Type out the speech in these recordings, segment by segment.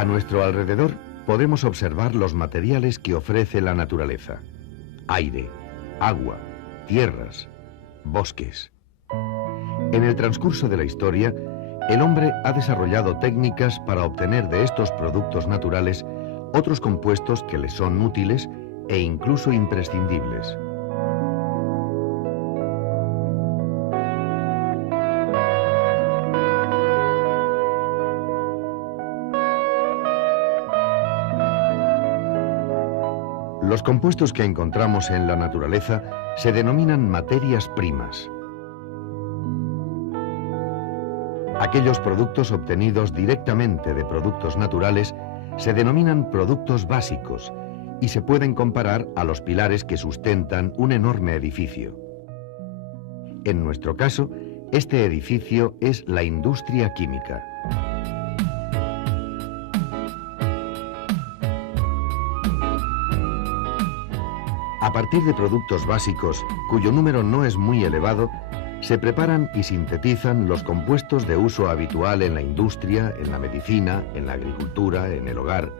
A nuestro alrededor podemos observar los materiales que ofrece la naturaleza: aire, agua, tierras, bosques. En el transcurso de la historia, el hombre ha desarrollado técnicas para obtener de estos productos naturales otros compuestos que le son útiles e incluso imprescindibles. Los compuestos que encontramos en la naturaleza se denominan materias primas. Aquellos productos obtenidos directamente de productos naturales se denominan productos básicos y se pueden comparar a los pilares que sustentan un enorme edificio. En nuestro caso, este edificio es la industria química. A partir de productos básicos, cuyo número no es muy elevado, se preparan y sintetizan los compuestos de uso habitual en la industria, en la medicina, en la agricultura, en el hogar.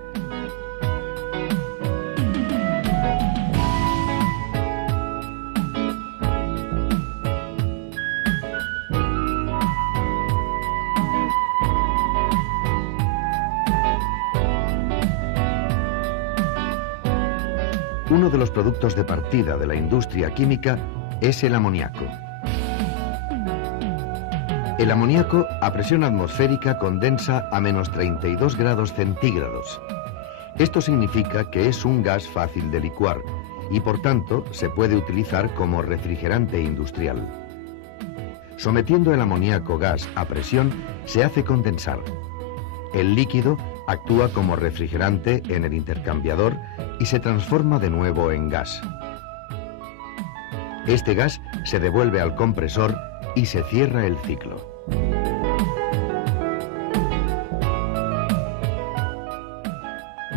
Uno de los productos de partida de la industria química es el amoníaco. El amoníaco a presión atmosférica condensa a menos 32 grados centígrados. Esto significa que es un gas fácil de licuar y por tanto se puede utilizar como refrigerante industrial. Sometiendo el amoníaco gas a presión se hace condensar. El líquido actúa como refrigerante en el intercambiador y se transforma de nuevo en gas. Este gas se devuelve al compresor y se cierra el ciclo.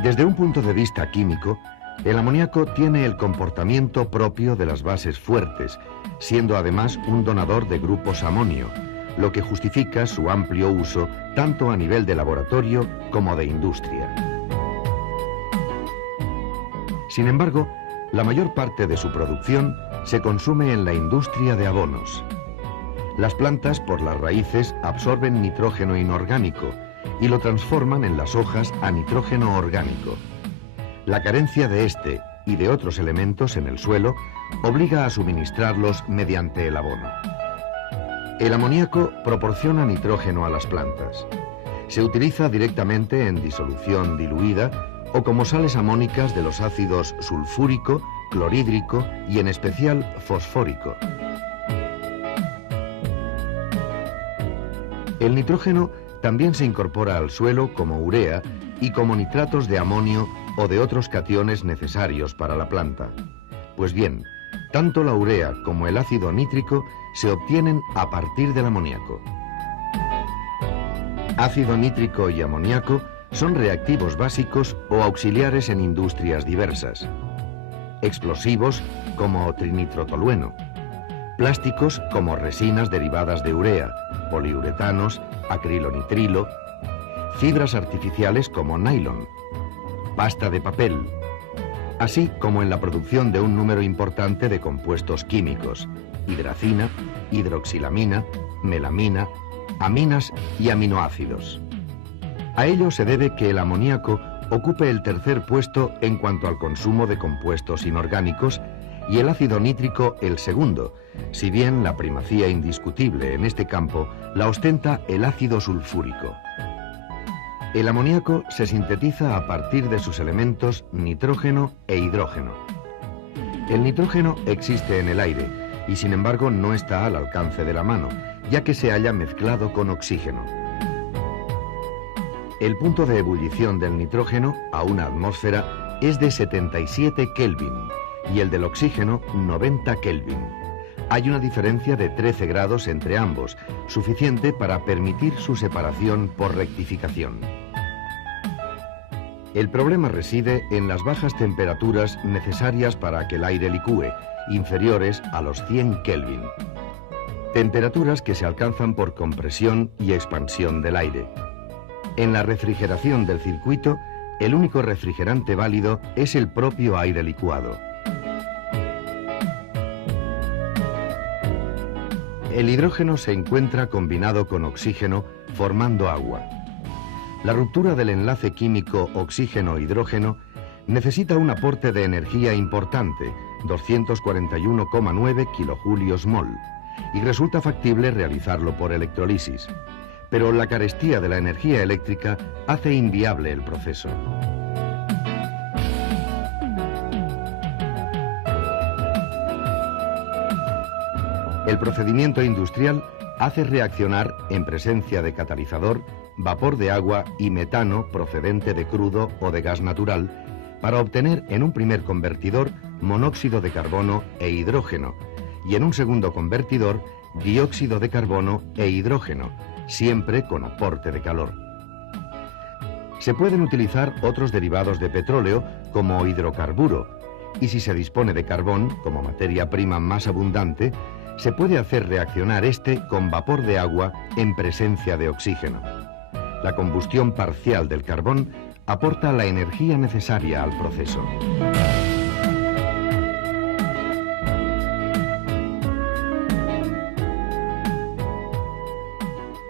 Desde un punto de vista químico, el amoníaco tiene el comportamiento propio de las bases fuertes, siendo además un donador de grupos amonio, lo que justifica su amplio uso tanto a nivel de laboratorio como de industria. Sin embargo, la mayor parte de su producción se consume en la industria de abonos. Las plantas, por las raíces, absorben nitrógeno inorgánico y lo transforman en las hojas a nitrógeno orgánico. La carencia de este y de otros elementos en el suelo obliga a suministrarlos mediante el abono. El amoníaco proporciona nitrógeno a las plantas. Se utiliza directamente en disolución diluida o como sales amónicas de los ácidos sulfúrico, clorhídrico y en especial fosfórico. El nitrógeno también se incorpora al suelo como urea y como nitratos de amonio o de otros cationes necesarios para la planta. Pues bien, tanto la urea como el ácido nítrico se obtienen a partir del amoníaco. Ácido nítrico y amoníaco son reactivos básicos o auxiliares en industrias diversas. Explosivos como trinitrotolueno. Plásticos como resinas derivadas de urea, poliuretanos, acrilonitrilo. Fibras artificiales como nylon. Pasta de papel. Así como en la producción de un número importante de compuestos químicos: hidracina, hidroxilamina, melamina, aminas y aminoácidos. A ello se debe que el amoníaco ocupe el tercer puesto en cuanto al consumo de compuestos inorgánicos y el ácido nítrico el segundo, si bien la primacía indiscutible en este campo la ostenta el ácido sulfúrico. El amoníaco se sintetiza a partir de sus elementos nitrógeno e hidrógeno. El nitrógeno existe en el aire y sin embargo no está al alcance de la mano, ya que se halla mezclado con oxígeno. El punto de ebullición del nitrógeno a una atmósfera es de 77 Kelvin y el del oxígeno 90 Kelvin. Hay una diferencia de 13 grados entre ambos, suficiente para permitir su separación por rectificación. El problema reside en las bajas temperaturas necesarias para que el aire licúe, inferiores a los 100 Kelvin. Temperaturas que se alcanzan por compresión y expansión del aire. En la refrigeración del circuito, el único refrigerante válido es el propio aire licuado. El hidrógeno se encuentra combinado con oxígeno formando agua. La ruptura del enlace químico oxígeno-hidrógeno necesita un aporte de energía importante, 241,9 kJ/mol, y resulta factible realizarlo por electrolisis. Pero la carestía de la energía eléctrica hace inviable el proceso. El procedimiento industrial hace reaccionar, en presencia de catalizador, vapor de agua y metano procedente de crudo o de gas natural, para obtener en un primer convertidor monóxido de carbono e hidrógeno, y en un segundo convertidor dióxido de carbono e hidrógeno, siempre con aporte de calor. Se pueden utilizar otros derivados de petróleo como hidrocarburo, y si se dispone de carbón como materia prima más abundante, se puede hacer reaccionar este con vapor de agua en presencia de oxígeno. La combustión parcial del carbón aporta la energía necesaria al proceso.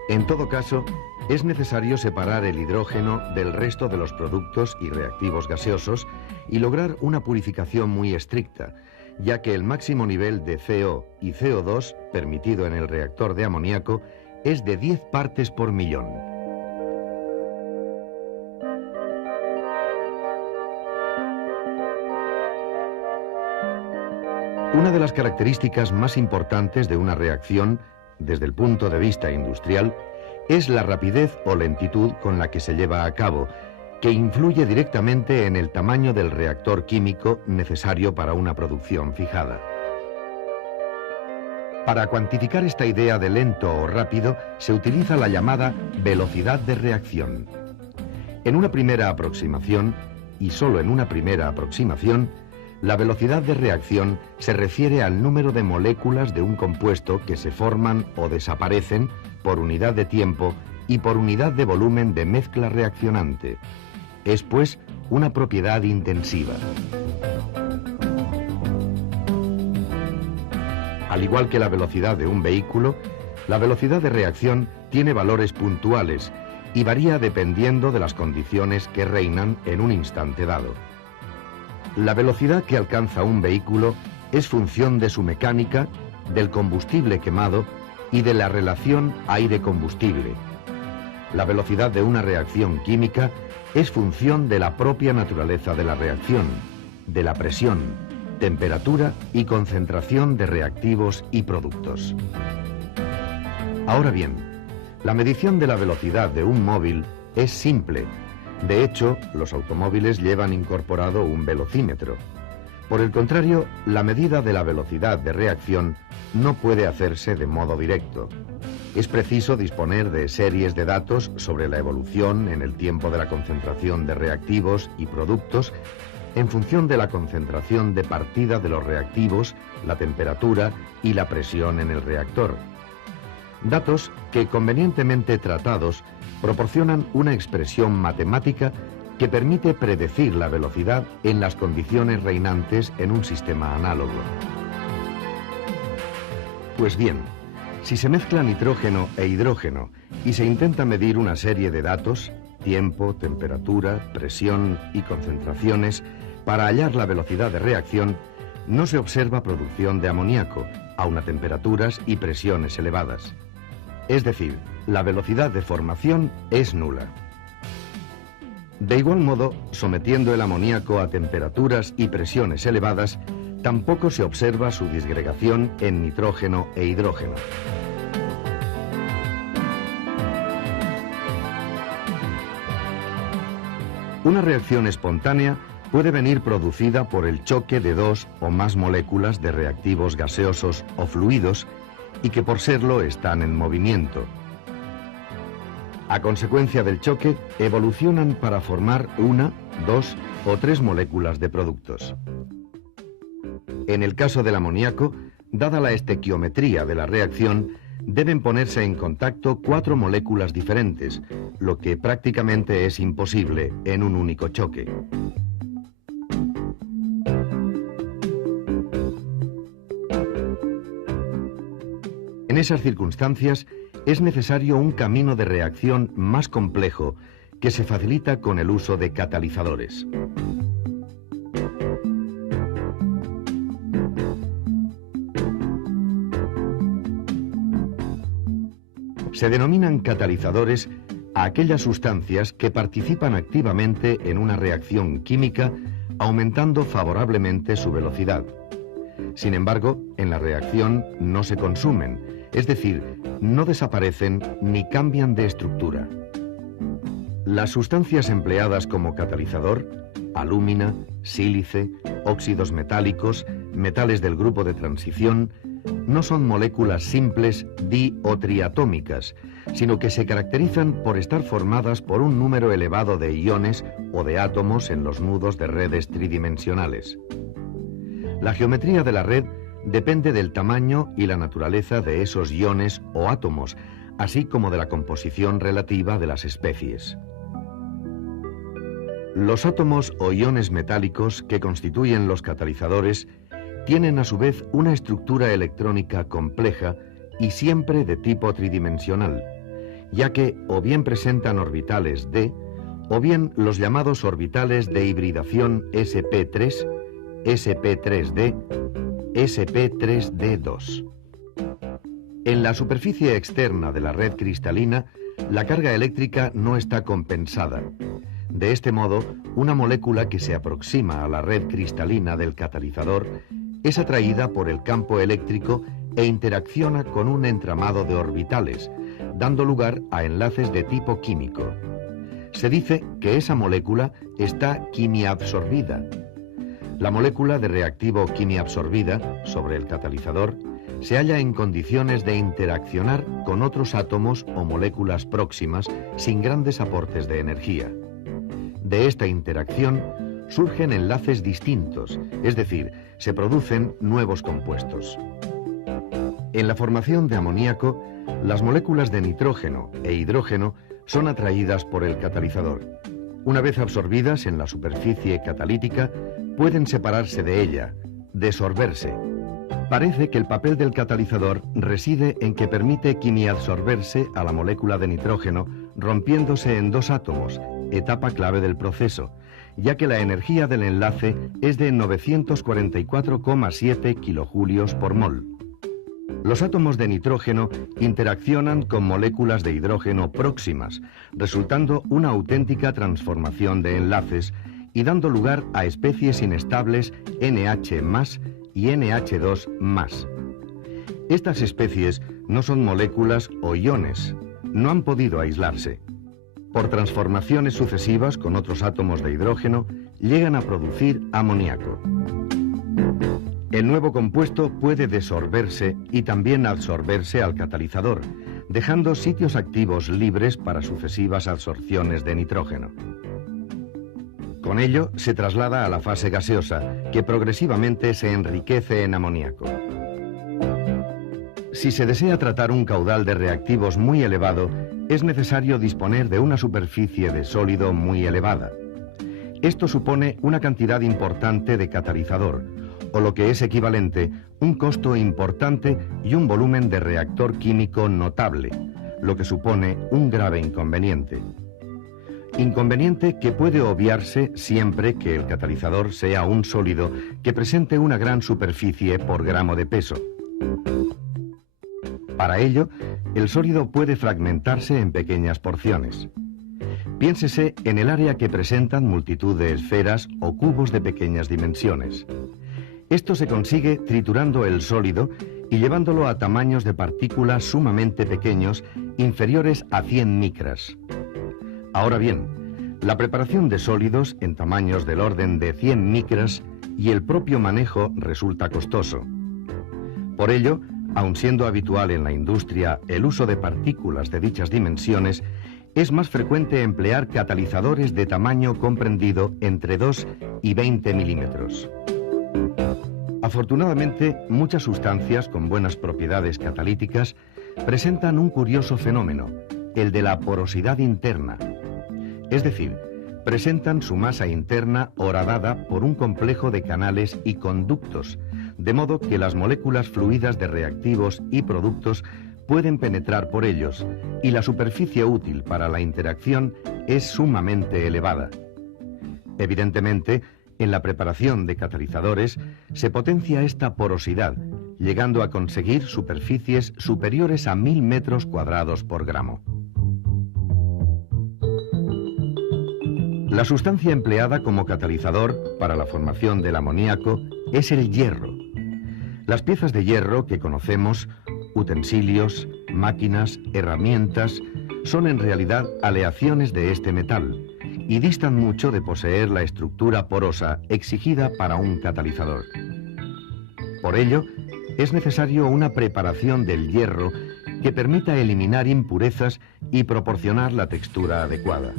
En todo caso, es necesario separar el hidrógeno del resto de los productos y reactivos gaseosos y lograr una purificación muy estricta, ya que el máximo nivel de CO y CO2 permitido en el reactor de amoníaco es de 10 partes por millón. Una de las características más importantes de una reacción, desde el punto de vista industrial, es la rapidez o lentitud con la que se lleva a cabo, que influye directamente en el tamaño del reactor químico necesario para una producción fijada. Para cuantificar esta idea de lento o rápido, se utiliza la llamada velocidad de reacción. En una primera aproximación, y solo en una primera aproximación, la velocidad de reacción se refiere al número de moléculas de un compuesto que se forman o desaparecen por unidad de tiempo y por unidad de volumen de mezcla reaccionante. Es, pues, una propiedad intensiva. Al igual que la velocidad de un vehículo, la velocidad de reacción tiene valores puntuales y varía dependiendo de las condiciones que reinan en un instante dado. La velocidad que alcanza un vehículo es función de su mecánica, del combustible quemado y de la relación aire-combustible. La velocidad de una reacción química es función de la propia naturaleza de la reacción, de la presión, temperatura y concentración de reactivos y productos. Ahora bien, la medición de la velocidad de un móvil es simple. De hecho, los automóviles llevan incorporado un velocímetro. Por el contrario, la medida de la velocidad de reacción no puede hacerse de modo directo. Es preciso disponer de series de datos sobre la evolución en el tiempo de la concentración de reactivos y productos en función de la concentración de partida de los reactivos, la temperatura y la presión en el reactor. Datos que, convenientemente tratados, proporcionan una expresión matemática que permite predecir la velocidad en las condiciones reinantes en un sistema análogo. Pues bien, si se mezcla nitrógeno e hidrógeno y se intenta medir una serie de datos, tiempo, temperatura, presión y concentraciones, para hallar la velocidad de reacción, no se observa producción de amoníaco, aun a temperaturas y presiones elevadas. Es decir, la velocidad de formación es nula. De igual modo, sometiendo el amoníaco a temperaturas y presiones elevadas, tampoco se observa su disgregación en nitrógeno e hidrógeno. Una reacción espontánea puede venir producida por el choque de dos o más moléculas de reactivos gaseosos o fluidos y que por serlo están en movimiento. A consecuencia del choque, evolucionan para formar una, dos o tres moléculas de productos. En el caso del amoníaco, dada la estequiometría de la reacción, deben ponerse en contacto 4 moléculas diferentes, lo que prácticamente es imposible en un único choque. En esas circunstancias es necesario un camino de reacción más complejo que se facilita con el uso de catalizadores. Se denominan catalizadores a aquellas sustancias que participan activamente en una reacción química, aumentando favorablemente su velocidad. Sin embargo, en la reacción no se consumen, es decir, no desaparecen ni cambian de estructura. Las sustancias empleadas como catalizador, alúmina, sílice, óxidos metálicos, metales del grupo de transición, no son moléculas simples di o triatómicas, sino que se caracterizan por estar formadas por un número elevado de iones o de átomos en los nudos de redes tridimensionales. La geometría de la red depende del tamaño y la naturaleza de esos iones o átomos, así como de la composición relativa de las especies. Los átomos o iones metálicos que constituyen los catalizadores tienen a su vez una estructura electrónica compleja y siempre de tipo tridimensional, ya que o bien presentan orbitales d, o bien los llamados orbitales de hibridación sp3, sp3d, sp3d2. En la superficie externa de la red cristalina, la carga eléctrica no está compensada. De este modo, una molécula que se aproxima a la red cristalina del catalizador es atraída por el campo eléctrico e interacciona con un entramado de orbitales, dando lugar a enlaces de tipo químico. Se dice que esa molécula está quimiabsorbida. La molécula de reactivo quimiabsorbida sobre el catalizador se halla en condiciones de interaccionar con otros átomos o moléculas próximas sin grandes aportes de energía. De esta interacción surgen enlaces distintos, es decir, se producen nuevos compuestos. En la formación de amoníaco, las moléculas de nitrógeno e hidrógeno son atraídas por el catalizador. Una vez absorbidas en la superficie catalítica, pueden separarse de ella, desorberse. Parece que el papel del catalizador reside en que permite quimiabsorberse a la molécula de nitrógeno, rompiéndose en dos átomos, etapa clave del proceso, ya que la energía del enlace es de 944,7 kilojulios por mol. Los átomos de nitrógeno interaccionan con moléculas de hidrógeno próximas, resultando una auténtica transformación de enlaces y dando lugar a especies inestables NH+ y NH2+. Estas especies no son moléculas o iones, no han podido aislarse. Por transformaciones sucesivas con otros átomos de hidrógeno, llegan a producir amoníaco. El nuevo compuesto puede desorberse y también absorberse al catalizador, dejando sitios activos libres para sucesivas absorciones de nitrógeno. Con ello se traslada a la fase gaseosa, que progresivamente se enriquece en amoníaco. Si se desea tratar un caudal de reactivos muy elevado, es necesario disponer de una superficie de sólido muy elevada. Esto supone una cantidad importante de catalizador, o lo que es equivalente, un costo importante y un volumen de reactor químico notable, lo que supone un grave inconveniente. Inconveniente que puede obviarse siempre que el catalizador sea un sólido que presente una gran superficie por gramo de peso. Para ello, el sólido puede fragmentarse en pequeñas porciones. Piénsese en el área que presentan multitud de esferas o cubos de pequeñas dimensiones. Esto se consigue triturando el sólido y llevándolo a tamaños de partículas sumamente pequeños, inferiores a 100 micras. Ahora bien, la preparación de sólidos en tamaños del orden de 100 micras y el propio manejo resulta costoso. Por ello, aun siendo habitual en la industria el uso de partículas de dichas dimensiones, es más frecuente emplear catalizadores de tamaño comprendido entre 2 y 20 milímetros. Afortunadamente, muchas sustancias con buenas propiedades catalíticas presentan un curioso fenómeno, el de la porosidad interna. Es decir, presentan su masa interna horadada por un complejo de canales y conductos, de modo que las moléculas fluidas de reactivos y productos pueden penetrar por ellos, y la superficie útil para la interacción es sumamente elevada. Evidentemente, en la preparación de catalizadores se potencia esta porosidad, llegando a conseguir superficies superiores a 1000 metros cuadrados por gramo. La sustancia empleada como catalizador para la formación del amoníaco es el hierro. Las piezas de hierro que conocemos, utensilios, máquinas, herramientas, son en realidad aleaciones de este metal y distan mucho de poseer la estructura porosa exigida para un catalizador. Por ello, es necesario una preparación del hierro que permita eliminar impurezas y proporcionar la textura adecuada.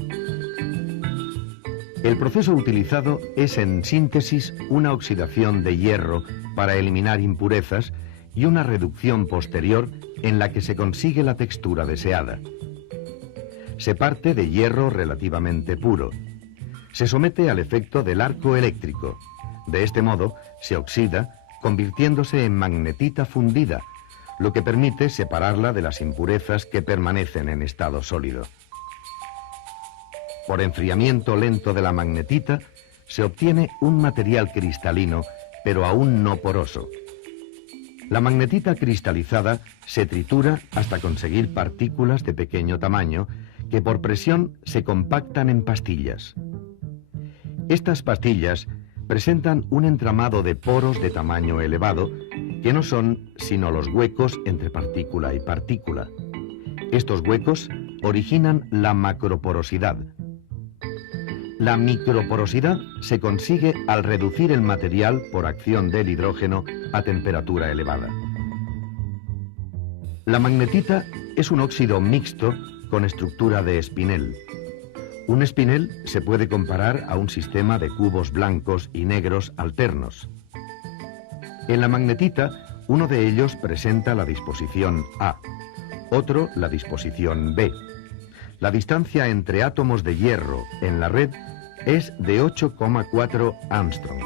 El proceso utilizado es, en síntesis, una oxidación de hierro para eliminar impurezas y una reducción posterior en la que se consigue la textura deseada. Se parte de hierro relativamente puro. Se somete al efecto del arco eléctrico. De este modo, se oxida, convirtiéndose en magnetita fundida, lo que permite separarla de las impurezas que permanecen en estado sólido. Por enfriamiento lento de la magnetita, se obtiene un material cristalino, pero aún no poroso. La magnetita cristalizada se tritura hasta conseguir partículas de pequeño tamaño que por presión se compactan en pastillas. Estas pastillas presentan un entramado de poros de tamaño elevado que no son sino los huecos entre partícula y partícula. Estos huecos originan la macroporosidad. La microporosidad se consigue al reducir el material por acción del hidrógeno a temperatura elevada. La magnetita es un óxido mixto con estructura de espinel. Un espinel se puede comparar a un sistema de cubos blancos y negros alternos. En la magnetita, uno de ellos presenta la disposición A, otro la disposición B. La distancia entre átomos de hierro en la red es de 8,4 Armstrong.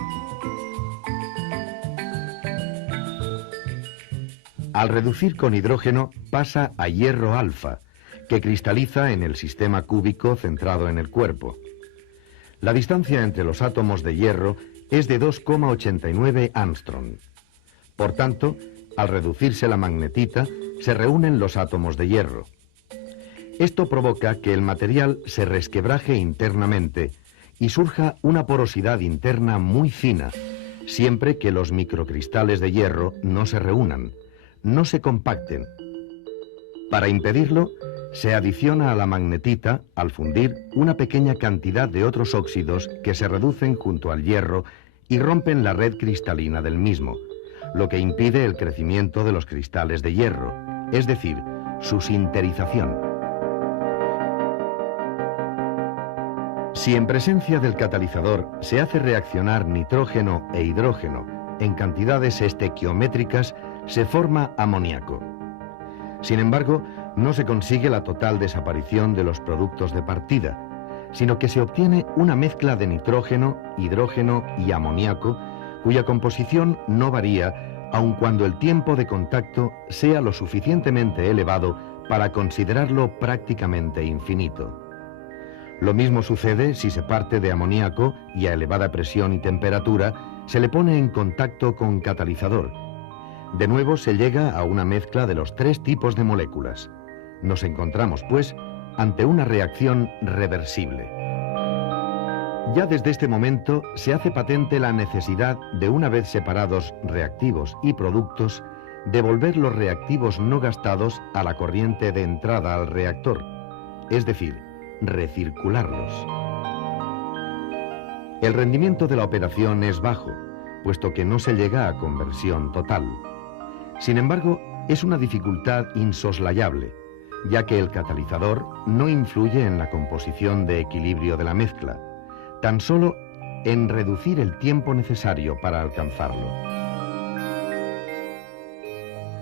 Al reducir con hidrógeno pasa a hierro alfa, que cristaliza en el sistema cúbico centrado en el cuerpo. La distancia entre los átomos de hierro es de 2,89 Armstrong. Por tanto, al reducirse la magnetita, se reúnen los átomos de hierro. Esto provoca que el material se resquebraje internamente y surja una porosidad interna muy fina, siempre que los microcristales de hierro no se reúnan, no se compacten. Para impedirlo, se adiciona a la magnetita, al fundir, una pequeña cantidad de otros óxidos que se reducen junto al hierro y rompen la red cristalina del mismo, lo que impide el crecimiento de los cristales de hierro, es decir, su sinterización. Si en presencia del catalizador se hace reaccionar nitrógeno e hidrógeno en cantidades estequiométricas, se forma amoníaco. Sin embargo, no se consigue la total desaparición de los productos de partida, sino que se obtiene una mezcla de nitrógeno, hidrógeno y amoníaco, cuya composición no varía, aun cuando el tiempo de contacto sea lo suficientemente elevado para considerarlo prácticamente infinito. Lo mismo sucede si se parte de amoníaco y a elevada presión y temperatura se le pone en contacto con catalizador. De nuevo se llega a una mezcla de los tres tipos de moléculas. Nos encontramos, pues, ante una reacción reversible. Ya desde este momento se hace patente la necesidad de, una vez separados reactivos y productos, devolver los reactivos no gastados a la corriente de entrada al reactor, es decir, recircularlos. El rendimiento de la operación es bajo, puesto que no se llega a conversión total. Sin embargo, es una dificultad insoslayable, ya que el catalizador no influye en la composición de equilibrio de la mezcla, tan solo en reducir el tiempo necesario para alcanzarlo.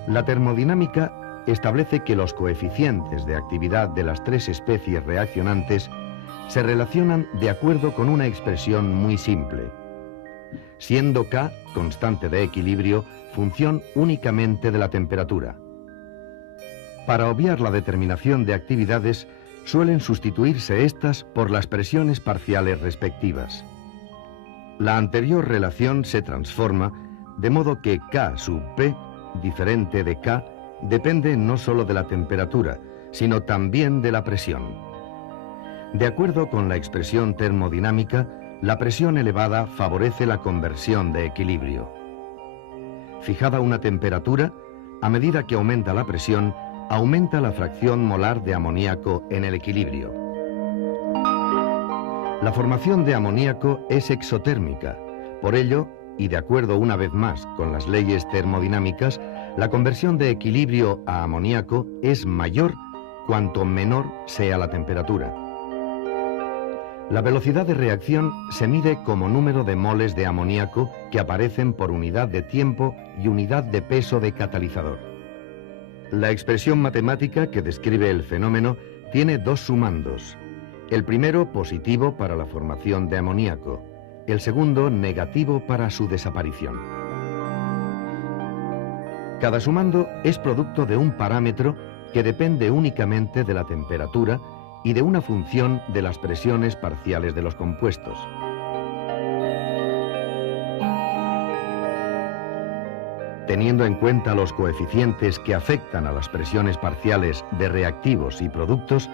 La termodinámica establece que los coeficientes de actividad de las tres especies reaccionantes se relacionan de acuerdo con una expresión muy simple, siendo K, constante de equilibrio, función únicamente de la temperatura. Para obviar la determinación de actividades, suelen sustituirse estas por las presiones parciales respectivas. La anterior relación se transforma, de modo que K sub P, diferente de K, depende no solo de la temperatura, sino también de la presión. De acuerdo con la expresión termodinámica, la presión elevada favorece la conversión de equilibrio. Fijada una temperatura, a medida que aumenta la presión, aumenta la fracción molar de amoníaco en el equilibrio. La formación de amoníaco es exotérmica. Por ello, y de acuerdo una vez más con las leyes termodinámicas, la conversión de equilibrio a amoníaco es mayor cuanto menor sea la temperatura. La velocidad de reacción se mide como número de moles de amoníaco que aparecen por unidad de tiempo y unidad de peso de catalizador. La expresión matemática que describe el fenómeno tiene dos sumandos. El primero positivo para la formación de amoníaco, el segundo negativo para su desaparición. Cada sumando es producto de un parámetro que depende únicamente de la temperatura y de una función de las presiones parciales de los compuestos. Teniendo en cuenta los coeficientes que afectan a las presiones parciales de reactivos y productos,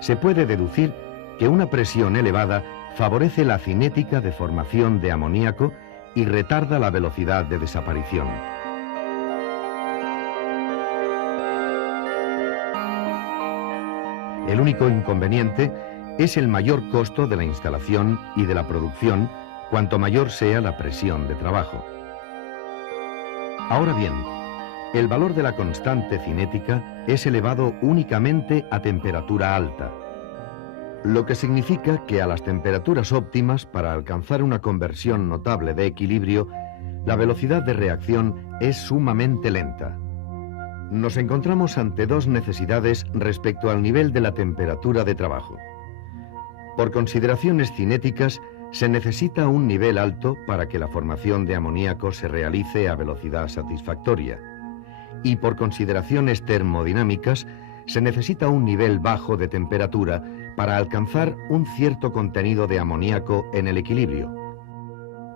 se puede deducir que una presión elevada favorece la cinética de formación de amoníaco y retarda la velocidad de desaparición. El único inconveniente es el mayor costo de la instalación y de la producción, cuanto mayor sea la presión de trabajo. Ahora bien, el valor de la constante cinética es elevado únicamente a temperatura alta, lo que significa que a las temperaturas óptimas para alcanzar una conversión notable de equilibrio, la velocidad de reacción es sumamente lenta. Nos encontramos ante dos necesidades respecto al nivel de la temperatura de trabajo. Por consideraciones cinéticas, se necesita un nivel alto para que la formación de amoníaco se realice a velocidad satisfactoria. Y por consideraciones termodinámicas, se necesita un nivel bajo de temperatura para alcanzar un cierto contenido de amoníaco en el equilibrio.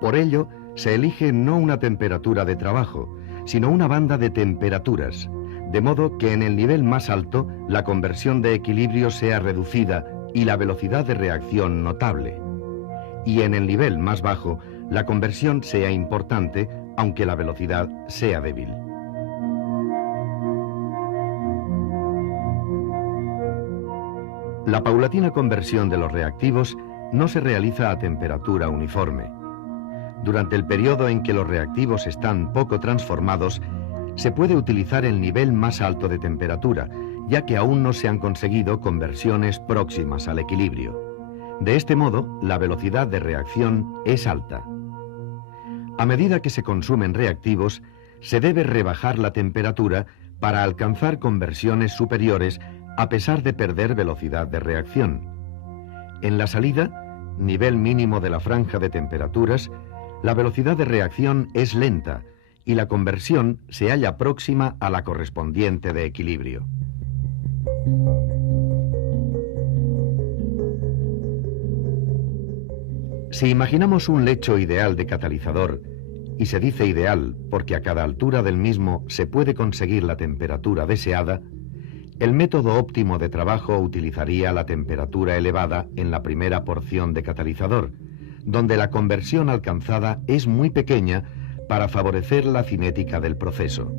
Por ello, se elige no una temperatura de trabajo, sino una banda de temperaturas, de modo que en el nivel más alto la conversión de equilibrio sea reducida y la velocidad de reacción notable. Y en el nivel más bajo la conversión sea importante, aunque la velocidad sea débil. La paulatina conversión de los reactivos no se realiza a temperatura uniforme. Durante el periodo en que los reactivos están poco transformados, se puede utilizar el nivel más alto de temperatura, ya que aún no se han conseguido conversiones próximas al equilibrio. De este modo, la velocidad de reacción es alta. A medida que se consumen reactivos, se debe rebajar la temperatura para alcanzar conversiones superiores a pesar de perder velocidad de reacción. En la salida, nivel mínimo de la franja de temperaturas, la velocidad de reacción es lenta y la conversión se halla próxima a la correspondiente de equilibrio. Si imaginamos un lecho ideal de catalizador, y se dice ideal porque a cada altura del mismo se puede conseguir la temperatura deseada, el método óptimo de trabajo utilizaría la temperatura elevada en la primera porción de catalizador, donde la conversión alcanzada es muy pequeña para favorecer la cinética del proceso.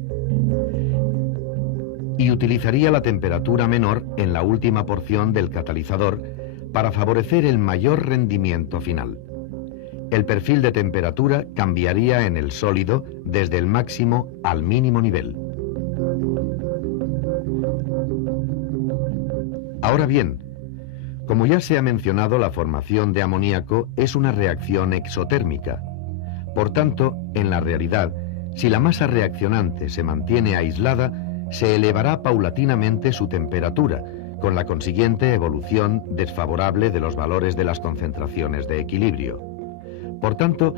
Y utilizaría la temperatura menor en la última porción del catalizador para favorecer el mayor rendimiento final. El perfil de temperatura cambiaría en el sólido desde el máximo al mínimo nivel. Ahora bien, como ya se ha mencionado, la formación de amoníaco es una reacción exotérmica. Por tanto, en la realidad, si la masa reaccionante se mantiene aislada, se elevará paulatinamente su temperatura, con la consiguiente evolución desfavorable de los valores de las concentraciones de equilibrio. Por tanto,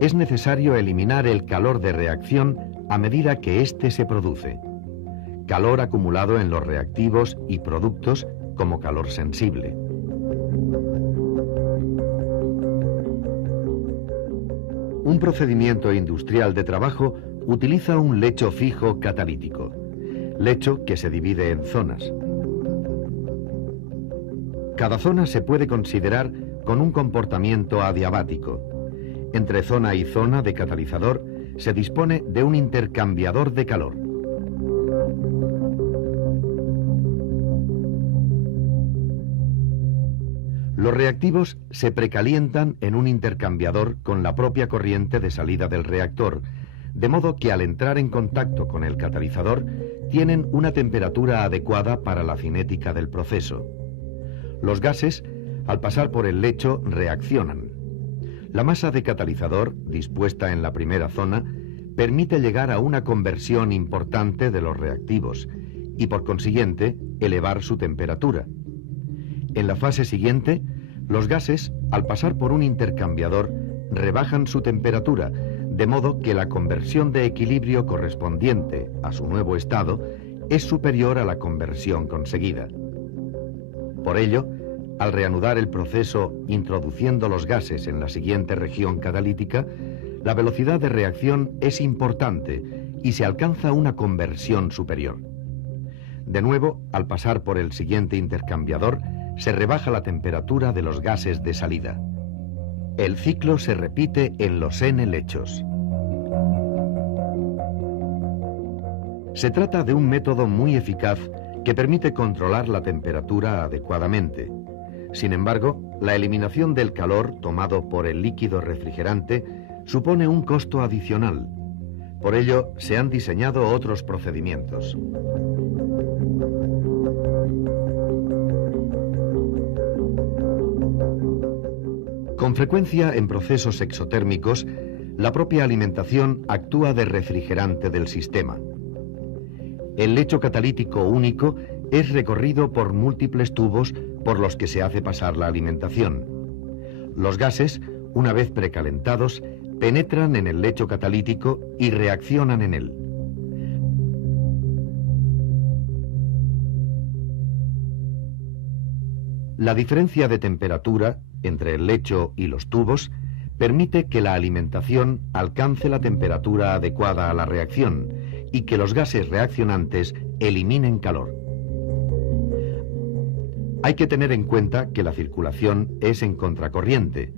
es necesario eliminar el calor de reacción a medida que éste se produce. Calor acumulado en los reactivos y productos como calor sensible. Un procedimiento industrial de trabajo utiliza un lecho fijo catalítico, lecho que se divide en zonas. Cada zona se puede considerar con un comportamiento adiabático. Entre zona y zona de catalizador se dispone de un intercambiador de calor. Los reactivos se precalientan en un intercambiador con la propia corriente de salida del reactor, de modo que al entrar en contacto con el catalizador tienen una temperatura adecuada para la cinética del proceso. Los gases, al pasar por el lecho, reaccionan. La masa de catalizador, dispuesta en la primera zona, permite llegar a una conversión importante de los reactivos y, por consiguiente, elevar su temperatura. En la fase siguiente, los gases, al pasar por un intercambiador, rebajan su temperatura, de modo que la conversión de equilibrio correspondiente a su nuevo estado es superior a la conversión conseguida. Por ello, al reanudar el proceso introduciendo los gases en la siguiente región catalítica, la velocidad de reacción es importante y se alcanza una conversión superior. De nuevo, al pasar por el siguiente intercambiador, se rebaja la temperatura de los gases de salida. El ciclo se repite en los N lechos. Se trata de un método muy eficaz que permite controlar la temperatura adecuadamente. Sin embargo, la eliminación del calor tomado por el líquido refrigerante supone un costo adicional. Por ello, se han diseñado otros procedimientos. Con frecuencia en procesos exotérmicos, la propia alimentación actúa de refrigerante del sistema. El lecho catalítico único es recorrido por múltiples tubos por los que se hace pasar la alimentación. Los gases, una vez precalentados, penetran en el lecho catalítico y reaccionan en él. La diferencia de temperatura entre el lecho y los tubos permite que la alimentación alcance la temperatura adecuada a la reacción y que los gases reaccionantes eliminen calor. Hay que tener en cuenta que la circulación es en contracorriente.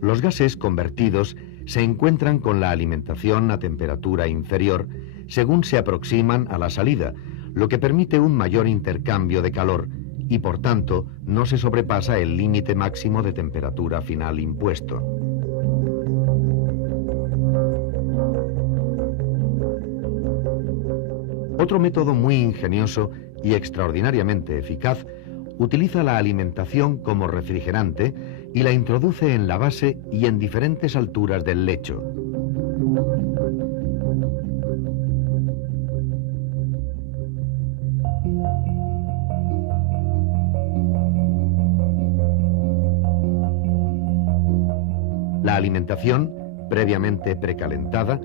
Los gases convertidos se encuentran con la alimentación a temperatura inferior según se aproximan a la salida, lo que permite un mayor intercambio de calor y por tanto no se sobrepasa el límite máximo de temperatura final impuesto. Otro método muy ingenioso y extraordinariamente eficaz utiliza la alimentación como refrigerante y la introduce en la base y en diferentes alturas del lecho. La alimentación, previamente precalentada,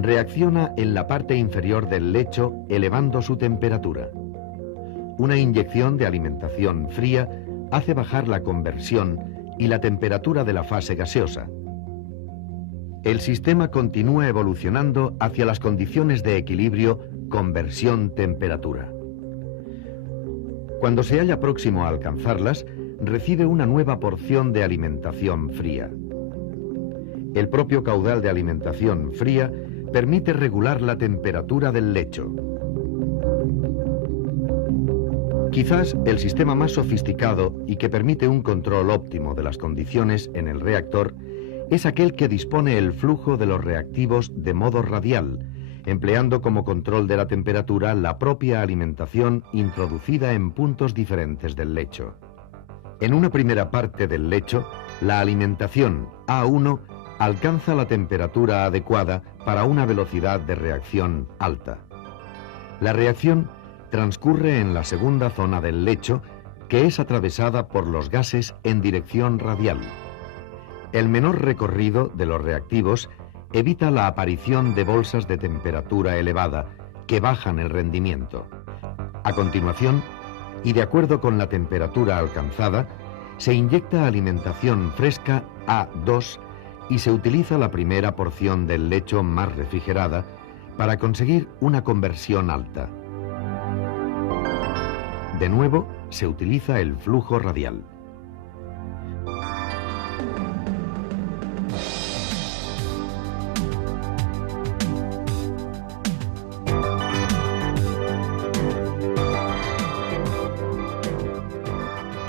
reacciona en la parte inferior del lecho elevando su temperatura. Una inyección de alimentación fría hace bajar la conversión y la temperatura de la fase gaseosa. El sistema continúa evolucionando hacia las condiciones de equilibrio conversión-temperatura. Cuando se halla próximo a alcanzarlas, recibe una nueva porción de alimentación fría. El propio caudal de alimentación fría permite regular la temperatura del lecho. Quizás el sistema más sofisticado y que permite un control óptimo de las condiciones en el reactor es aquel que dispone el flujo de los reactivos de modo radial, empleando como control de la temperatura la propia alimentación introducida en puntos diferentes del lecho. En una primera parte del lecho, la alimentación A1 alcanza la temperatura adecuada para una velocidad de reacción alta. La reacción transcurre en la segunda zona del lecho, que es atravesada por los gases en dirección radial. El menor recorrido de los reactivos evita la aparición de bolsas de temperatura elevada que bajan el rendimiento. A continuación, y de acuerdo con la temperatura alcanzada, se inyecta alimentación fresca A2 y se utiliza la primera porción del lecho más refrigerada para conseguir una conversión alta. De nuevo, se utiliza el flujo radial.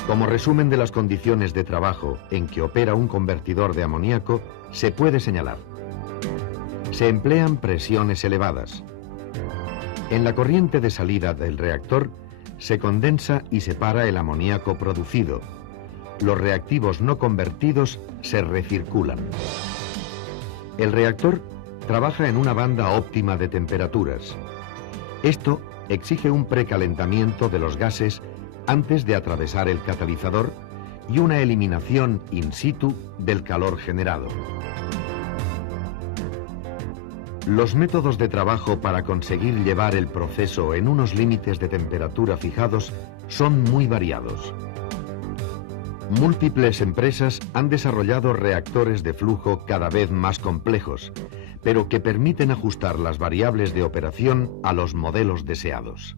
Como resumen de las condiciones de trabajo en que opera un convertidor de amoníaco, se puede señalar: se emplean presiones elevadas. En la corriente de salida del reactor se condensa y separa el amoníaco producido. Los reactivos no convertidos se recirculan. El reactor trabaja en una banda óptima de temperaturas. Esto exige un precalentamiento de los gases antes de atravesar el catalizador y una eliminación in situ del calor generado. Los métodos de trabajo para conseguir llevar el proceso en unos límites de temperatura fijados son muy variados. Múltiples empresas han desarrollado reactores de flujo cada vez más complejos, pero que permiten ajustar las variables de operación a los modelos deseados.